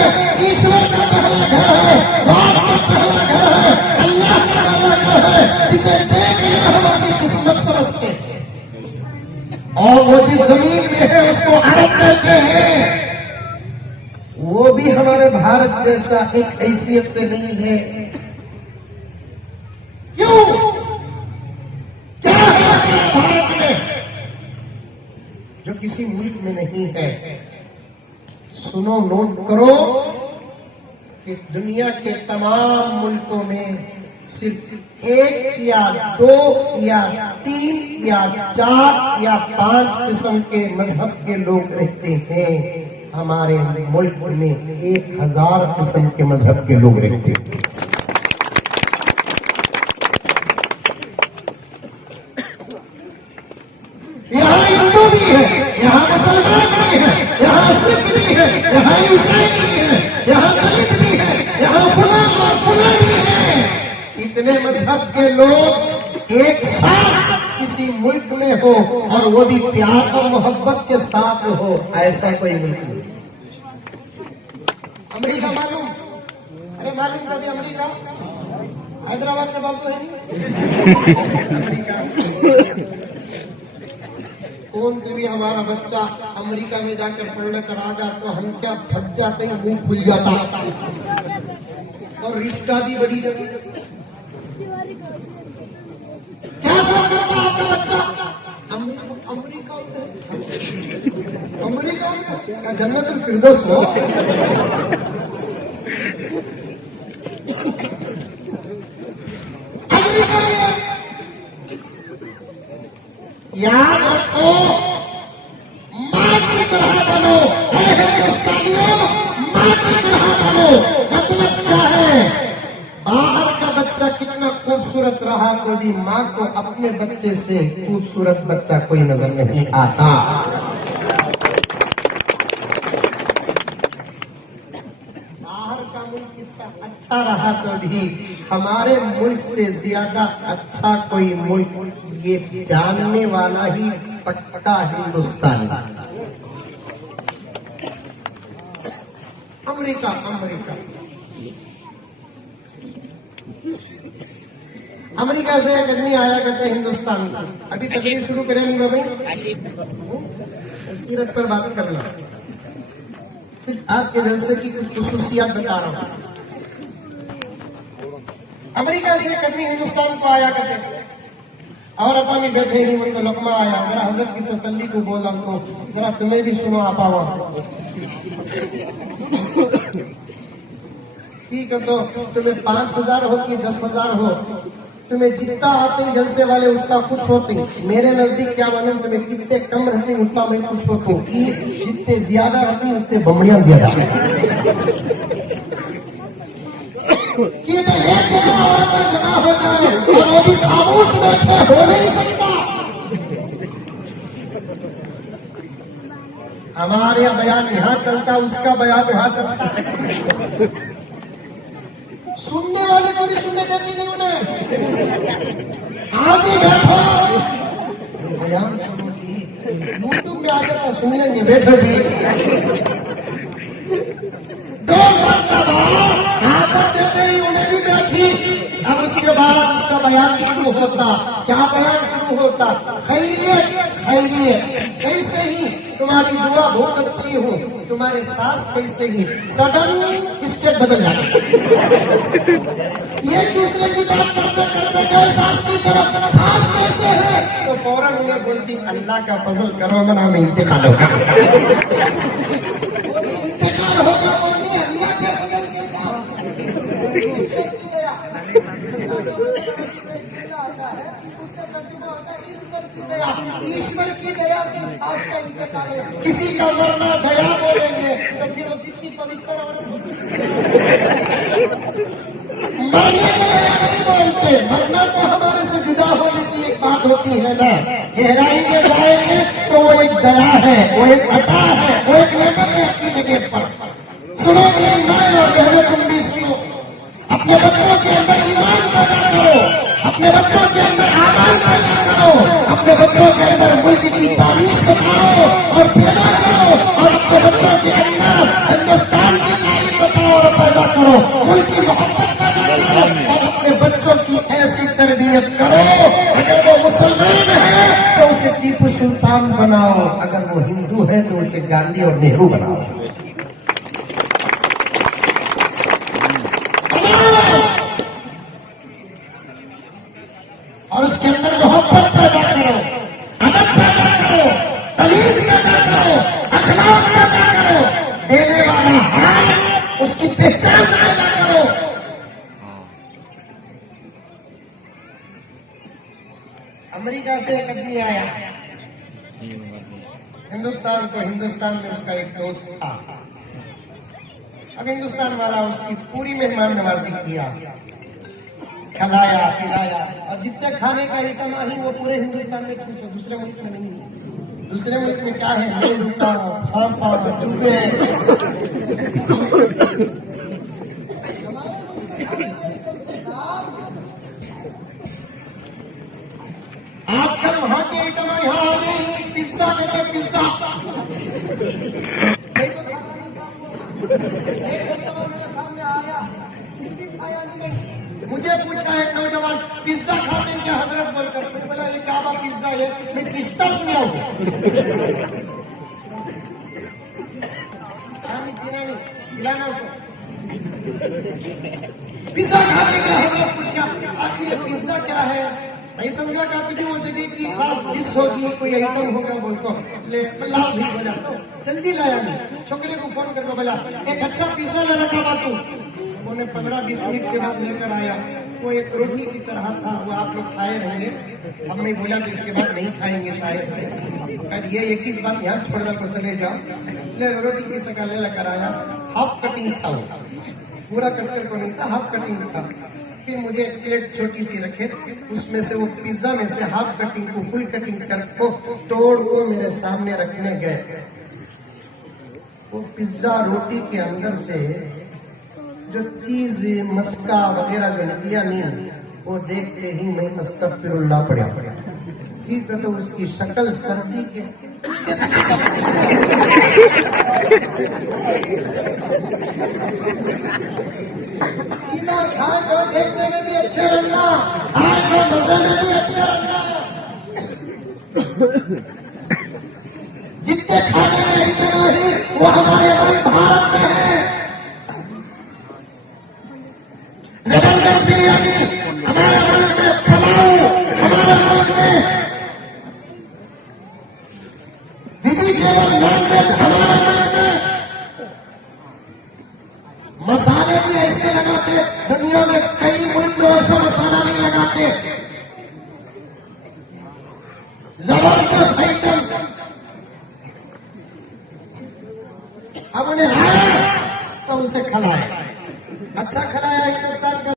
है, ईश्वर का पहला घर है, गॉड का पहला घर है, अल्लाह का पहला घर है, जिसे देख लिया हम अपनी किस्मत समझते हैं। और वो जिस जमीन में है उसको अरब कहते हैं। वो भी हमारे भारत जैसा एक हैसियत से नहीं है। क्यों? क्या है भारत में जो किसी मुल्क में नहीं है? सुनो, नोट करो कि दुनिया के तमाम मुल्कों में सिर्फ 1 या 2 या 3 या 4 या 5 किस्म के मजहब के लोग रहते हैं। हमारे मुल्क में 1000 किस्म के मजहब के लोग रहते हैं। यहाँ हिंदू भी है, यहाँ मुसलमान भी है, यहाँ सिख भी है, यहाँ ईसाई भी है, यहाँ दलित भी है, यहाँ फुला और फुला भी है। इतने मजहब के लोग एक साथ किसी मुल्क में हो और वो भी प्यार और मोहब्बत के साथ हो, ऐसा कोई मुल्क नहीं। अमेरिका मालूम? अरे मालूम कभी अमेरिका? हैदराबाद के बात तो है नहीं। कौन भी हमारा बच्चा अमेरिका में जाकर पढ़ने कर आ जाए तो हम क्या फट जाते हैं, मुंह खुल जाता और रिश्ता भी बड़ी जगह। क्या सब करता आपका बच्चा? अमेरिका अमेरिका क्या जन्नतुल फिरदौस हो? अमेरिका में याद रखो, मां की तरह बनो। हिंदुस्तानियों, मां की तरह बनो। मतलब क्या है? बाहर का बच्चा कितना खूबसूरत रहा तो भी मां को अपने बच्चे से खूबसूरत बच्चा कोई नजर नहीं आता। बाहर का मुल्क कितना अच्छा रहा तो भी हमारे मुल्क से ज्यादा अच्छा कोई मुल्क ये जानने वाला ही पक्का हिंदुस्तान। अमेरिका अमेरिका अमेरिका से एक आदमी आया करते हिंदुस्तान का। अभी तकरीर शुरू करें नहीं बाबा, सीरत पर बात करना। सिर्फ आपके जलसे की कुछ खुसूसियात बता रहा हूं। अमेरिका से एक आदमी हिंदुस्तान को आया करते और अपनी बैठे ही मुझे लकमा आया। जरा हजरत की तसल्ली को बोला तो जरा तुम्हें भी सुनो आप आवा। ठीक है, तो तुम्हें 5000 हो कि 10,000 हो, तुम्हें जितना आते हैं जलसे वाले उतना खुश होते हैं। मेरे नजदीक क्या मालूम तुम्हें कितने कम रहते हैं उतना मैं खुश होता हूँ। जितने ज्यादा रहते हैं उतने बमड़िया ज्यादा। जमा हो जाए और वो भी खामोश बैठे हो नहीं सकता। हमारे यहाँ बयान यहाँ चलता, उसका बयान यहाँ चलता। सुनने वाले को भी सुनने देती नहीं उन्हें। आज ही बैठो, बयान सुनो जी, यूट्यूब में आकर सुन लेंगे। बैठो जी, 2 मरतबा आकर देते ही उन्हें भी बैठी। अब उसके बाद उसका बयान शुरू होता। क्या बयान शुरू होता? खैरियत खैरियत, कैसे ही तुम्हारी दुआ बहुत अच्छी हो, तुम्हारे सास कैसे ही सडन स्टेट बदल जाए। ये दूसरे की बात करते करते गए सास की तरफ, सास कैसे है तो फौरन उन्हें बोलती अल्लाह का फजल करो मना में इंतकाल होगा। इंतकाल होगा बोलती अल्लाह के फजल के साथ। ईश्वर की दया के साथ का इंतकाल है। किसी का मरना दया बोलेंगे तो फिर वो कितनी पवित्र औरत हो सकती है। मरने को दया नहीं बोलते, मरना तो हमारे से जुदा होने की एक बात होती है ना। गहराई में जाएंगे तो वो एक दया है, वो एक अता है, वो एक लेवल है अपनी जगह पर। सुनो मेरी माँ और बहनों, तुम भी सुनो। अपने बच्चों के अंदर ईमान पैदा करो, अपने बच्चों के अंदर आमान पैदा करो, अपने बच्चों के अंदर मुल्क की तारीफ बताओ और पैदा करो और अपने बच्चों के अंदर हिंदुस्तान की तारीफ गांधी और नेहरू बनाओ। और उसके अंदर मोहब्बत पैदा करो, अदब पैदा करो, तमीज पैदा करो, अखलाक पैदा करो, देने वाला हाथ उसकी पहचान पैदा करो। अमेरिका से एक आदमी आया हिंदुस्तान को, हिंदुस्तान में उसका एक दोस्त था। अब हिंदुस्तान वाला उसकी पूरी मेहमान नवाजी किया, खिलाया पिलाया, और जितने खाने का आइटम आई वो पूरे हिंदुस्तान में खुश हो, दूसरे मुल्क में नहीं। दूसरे मुल्क में क्या है, जूता, सांपा, चूहे। आजकल वहां के आइटम यहाँ आ गई, पिज्जा देते पिज्जा। मेरे सामने आया, खाया नहीं। मुझे पूछा एक नौजवान, पिज्जा खाते हैं क्या हजरत बोलकर? मैंने बोला ये काबा पिज्जा है, मैं पिस्ता सुनाऊं। खिलाना पिज्जा खाते क्या हजरत? पूछा आखिर पिज्जा क्या है? नहीं समझा का तुझे वो जगह की खास डिश होगी, कोई आइटम होगा बोलतो लाभ भी बोला तो जल्दी लाया नहीं। छोकरे को फोन करके बोला एक अच्छा पिज्जा ला लगा तू। उन्होंने 15-20 मिनट के बाद लेकर आया। वो एक रोटी की तरह था, वो आप लोग खाए रहेंगे, हमने बोला कि इसके बाद नहीं खाएंगे शायद। ये एक ही बात यहाँ छोड़कर को चले जाओ। ले रोटी की शक्ल लेकर आया, हाफ कटिंग था वो, पूरा कटकर को नहीं था, हाफ कटिंग था। फिर मुझे एक प्लेट छोटी सी रखे, उसमें से वो पिज्जा में से हाफ कटिंग को फुल कटिंग कर को तोड़ को मेरे सामने रखने गए। वो पिज्जा रोटी के अंदर से जो चीज मस्का वगैरह जो निकलिया नहीं, वो देखते ही मैं अस्तगफिरुल्लाह पड़ा। ठीक है, तो उसकी शक्ल सर्दी के खाए को देखने में भी अच्छे लगना, खाए को मजे में भी अच्छे लगना। जितने खाने में इतना ही वो हमारे मुल्क भारत में है। जबरदस्त बिरयानी हमारे मुल्क में, पलाऊ हमारे मुल्क में, वेजिटेबल नॉनवेज हमारे मुल्क में, मसाले भी ऐसे लगाते, दुनिया में कई मुल्क ऐसा मसाला नहीं लगाते। जबरदस्त आइटम। अब उन्हें आया तो उसे खिलाया, अच्छा खिलाया। हिंदुस्तान का